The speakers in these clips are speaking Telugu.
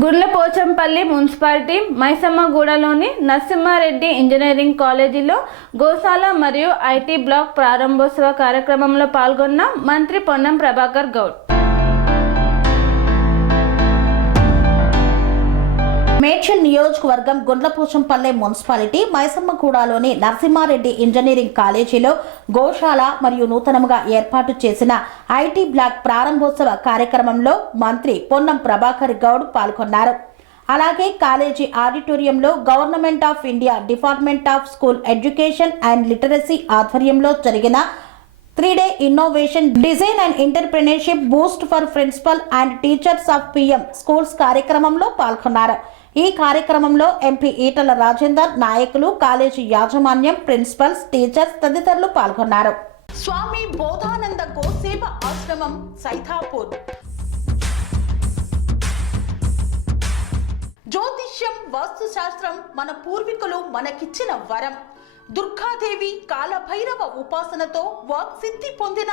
గుండ్లపోచంపల్లి మున్సిపాలిటీ మైసమ్మగూడలోని నరసింహారెడ్డి ఇంజనీరింగ్ కాలేజీలో గోశాల మరియు ఐటీ బ్లాక్ ప్రారంభోత్సవ కార్యక్రమంలో పాల్గొన్న మంత్రి పొన్నం ప్రభాకర్ గౌడ్. మేడ్చల్ నియోజకవర్గం గుండ్లపోచంపల్లి మున్సిపాలిటీ మైసమ్మగూడలోని నరసింహారెడ్డి ఇంజనీరింగ్ కాలేజీలో గోశాల మరియు నూతనంగా ఏర్పాటు చేసిన ఐటీ బ్లాక్ ప్రారంభోత్సవ కార్యక్రమంలో మంత్రి పొన్నం ప్రభాకర్ గౌడ్ పాల్గొన్నారు. అలాగే కాలేజీ ఆడిటోరియంలో government of India department of school education and literacy ఆధ్వర్యంలో జరిగిన 3-day innovation design and entrepreneurship boost for principal and teachers of PM schools కార్యక్రమంలో పాల్గొన్నారు. ఈ కార్యక్రమంలో ఎంపీ ఈటల రాజేందర్, నాయకులు, కాలేజీ యాజమాన్యం, ప్రిన్సిపల్స్, టీచర్స్ తదితరులు పాల్గొన్నారు. స్వామి బోధానంద గోసేవ ఆశ్రమం సైథాపూర్. జ్యోతిష్యం, వాస్తుశాస్త్రం మన పూర్వీకులు మనకిచ్చిన వరం. దుర్గాదేవి, కాలభైరవ ఉపాసనతో వాక్సిద్ధి పొందిన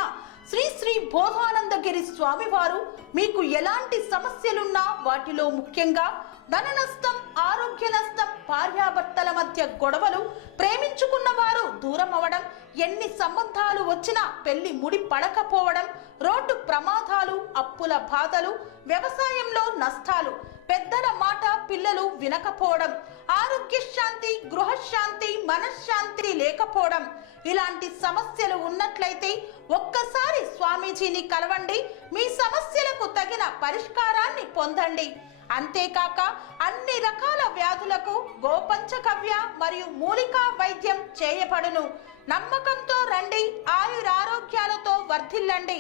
శ్రీ శ్రీ బోధానందగిరి స్వామివారు మీకు ఎలాంటి సమస్యలున్నా, వాటిలో ముఖ్యంగా ధన నష్టం, ఆరోగ్య నష్టం, భార్యాభర్తల మధ్య గొడవలు, ప్రేమించుకున్న వారు దూరం అవడం, ఎన్ని సంబంధాలు వచ్చినా పెళ్లి ముడి పడకపోవడం, రోడ్డు ప్రమాదాలు, అప్పుల బాధలు, వ్యవసాయంలో నష్టాలు, పెద్దల మాట పిల్లలు వినకపోవడం, ఆరోగ్య శాంతి, గృహశాంతి, మనశ్శాంతి లేకపోవడం, ఇలాంటి సమస్యలు ఉన్నట్లయితే ఒక్కసారి స్వామీజీని కలవండి. మీ సమస్యలకు తగిన పరిష్కారాన్ని పొందండి. అంతేకాక అన్ని రకాల వ్యాధులకు గోపంచకవ్య మరియు మూలికా వైద్యం చేయబడును. నమ్మకంతో రండి, ఆయురారోగ్యాలతో వర్ధిల్లండి.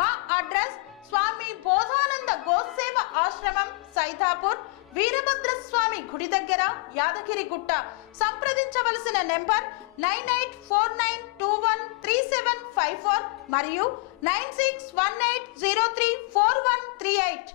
మా అడ్రస్ స్వామి బోధానంద గోసేవ ఆశ్రమం, సైథాపూర్, వీరభద్రస్వామి గుడి దగ్గర, యాదగిరిగుట్ట. సంప్రదించవలసిన నెంబర్ 9849213754 మరియు 9618034138.